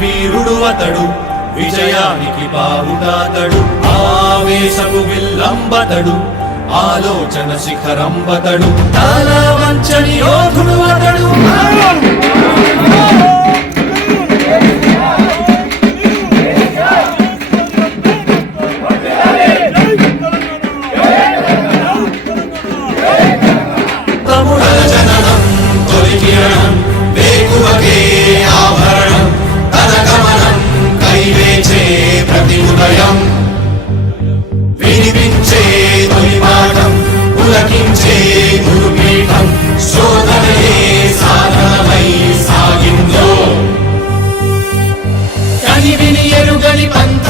వీరుడు అతడు, విజయానికి బావుటాతడు, ఆవేశపు విల్లంబతడు, ఆలోచన శిఖరంబతడు, తల వంచని యోధుడు అతడు. తముడల జననం తొలి కిరణం, వేకువకే ఆభరణం, తన గమనం కైవేచే ప్రతి ఉదయం, వినిపించే తొలి పాఠం, పులకించే గురుపీఠం, శోధనయే సాధనమై సాగిందో. కనివిని ఎరుగని పంత